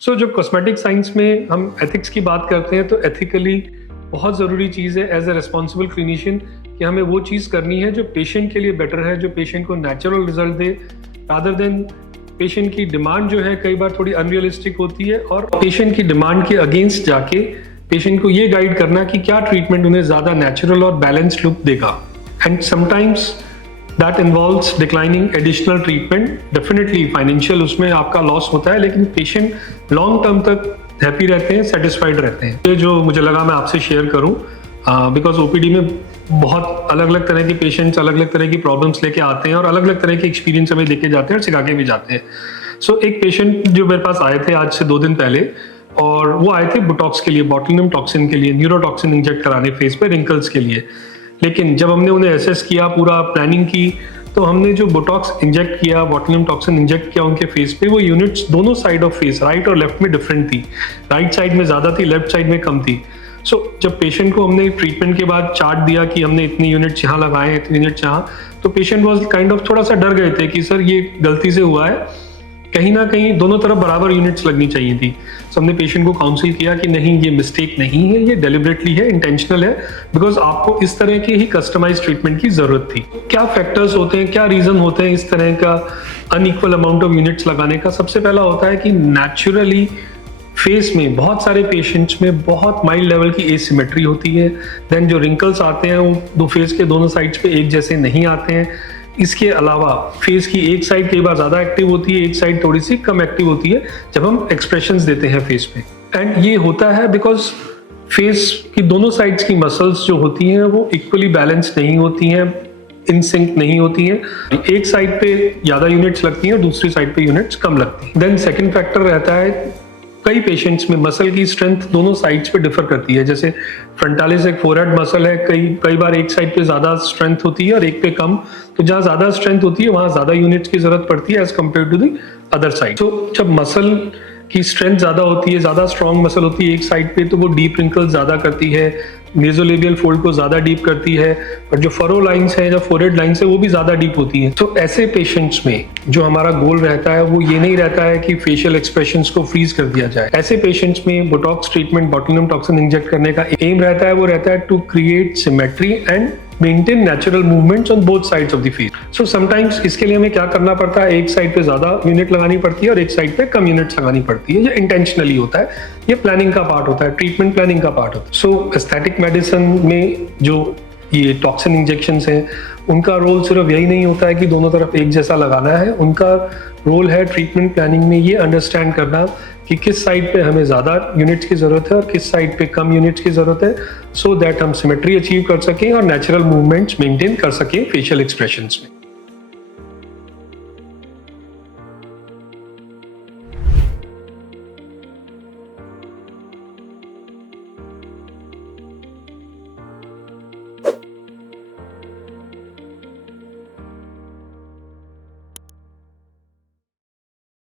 जो cosmetic science में हम एथिक्स की बात करते हैं तो एथिकली बहुत ज़रूरी चीज़ है एज ए रिस्पॉन्सिबल क्लिनिशियन कि हमें वो चीज़ करनी है जो पेशेंट के लिए बेटर है, जो पेशेंट को नेचुरल रिजल्ट दे, रादर देन पेशेंट की डिमांड जो है कई बार थोड़ी अनरियलिस्टिक होती है और पेशेंट की डिमांड के अगेंस्ट जाके पेशेंट को ये गाइड करना कि क्या ट्रीटमेंट उन्हें ज़्यादा नेचुरल और बैलेंस्ड लुक देगा। And sometimes that involves declining additional treatment. Definitely financial उसमें आपका लॉस होता है, लेकिन पेशेंट लॉन्ग टर्म तक हैप्पी रहते हैं, सेटिस्फाइड रहते हैं। ये जो मुझे लगा मैं आपसे शेयर करूं, बिकॉज ओपीडी में बहुत अलग अलग तरह के पेशेंट्स अलग अलग तरह की प्रॉब्लम्स लेके आते हैं और अलग अलग तरह के एक्सपीरियंस हमें लेके जाते हैं और सिखा के भी जाते हैं। एक पेशेंट जो मेरे पास आए थे आज से 2 दिन पहले, और वो आए थे बोटॉक्स के लिए, बोटुलिनम टॉक्सिन के लिए, न्यूरोटॉक्सिन इंजेक्ट कराने फेस पे रिंकल्स के लिए। लेकिन जब हमने उन्हें एसेस किया, पूरा प्लानिंग की, तो हमने जो बोटॉक्स इंजेक्ट किया, बोटुलिनम टॉक्सिन इंजेक्ट किया उनके फेस पे, वो यूनिट्स दोनों साइड ऑफ फेस, राइट और लेफ्ट में डिफरेंट थी। राइट साइड में ज़्यादा थी, लेफ्ट साइड में कम थी। जब पेशेंट को हमने ट्रीटमेंट के बाद चार्ट दिया कि हमने इतने यूनिट्स यहाँ लगाए, इतने यूनिट्स यहाँ, तो पेशेंट वॉज काइंड ऑफ थोड़ा सा डर गए थे कि सर ये गलती से हुआ है, कहीं ना कहीं दोनों तरफ बराबर यूनिट्स लगनी चाहिए थी। हमने पेशेंट को काउंसिल किया कि नहीं, ये मिस्टेक नहीं है, ये डेलिबरेटली है, इंटेंशनल है, बिकॉज आपको इस तरह की ही कस्टमाइज ट्रीटमेंट की जरूरत थी। क्या फैक्टर्स होते हैं, क्या रीजन होते हैं इस तरह का अनइक्वल अमाउंट ऑफ यूनिट्स लगाने का? सबसे पहला होता है कि नेचुरली फेस में बहुत सारे पेशेंट्स में बहुत माइल्ड लेवल की एसिमेट्री होती है। देन जो रिंकल्स आते हैं वो दो फेस के दोनों साइड्स पे एक जैसे नहीं आते हैं। इसके अलावा फेस की एक साइड कई बार ज़्यादा एक्टिव होती है, एक साइड थोड़ी सी कम एक्टिव होती है जब हम एक्सप्रेशंस देते हैं फेस पे। एंड ये होता है बिकॉज फेस की दोनों साइड्स की मसल्स जो होती हैं वो इक्वली बैलेंस नहीं होती हैं, इन सिंक नहीं होती हैं। एक साइड पे ज़्यादा यूनिट्स लगती हैं और दूसरी साइड पे यूनिट्स कम लगती हैं। देन सेकेंड फैक्टर रहता है, कई पेशेंट्स में मसल की स्ट्रेंथ दोनों साइड्स पे डिफर करती है। जैसे फ्रंटालिस एक फोरहेड मसल है, कई बार एक साइड पे ज्यादा स्ट्रेंथ होती है और एक पे कम। तो जहाँ ज्यादा स्ट्रेंथ होती है वहाँ ज्यादा यूनिट्स की जरूरत पड़ती है as compare to the other side. जब मसल की स्ट्रेंथ ज्यादा होती है, ज्यादा स्ट्रॉन्ग मसल होती है एक साइड पे, तो वो डीप रिंकल्स ज्यादा करती है, नेज़ोलेबियल फोल्ड को ज्यादा डीप करती है, और जो फरो लाइंस है, जो फोरहेड लाइंस है, वो भी ज्यादा डीप होती हैं। तो ऐसे पेशेंट्स में जो हमारा गोल रहता है वो ये नहीं रहता है कि फेशियल एक्सप्रेशंस को फ्रीज कर दिया जाए। ऐसे पेशेंट्स में Botox treatment, botulinum toxin inject करने का एम रहता है, वो रहता है to create symmetry and maintain natural movements on both sides of the face. Sometimes इसके लिए हमें क्या करना पड़ता है, एक साइड पे ज्यादा यूनिट लगानी पड़ती है और एक साइड पे कम यूनिट्स लगानी पड़ती है। ये इंटेंशनली होता है, ये प्लानिंग का पार्ट होता है, ट्रीटमेंट प्लानिंग का पार्ट होता है। एस्थेटिक मेडिसिन में जो ये टॉक्सिन इंजेक्शंस हैं, उनका रोल सिर्फ यही नहीं होता है कि दोनों तरफ एक जैसा लगाना है। उनका रोल है ट्रीटमेंट प्लानिंग में ये अंडरस्टैंड करना कि किस साइड पे हमें ज़्यादा यूनिट्स की ज़रूरत है और किस साइड पे कम यूनिट्स की ज़रूरत है, सो दैट हम सिमेट्री अचीव कर सकें और नेचुरल मूवमेंट्स मेंटेन कर सकें फेशियल एक्सप्रेशंस में।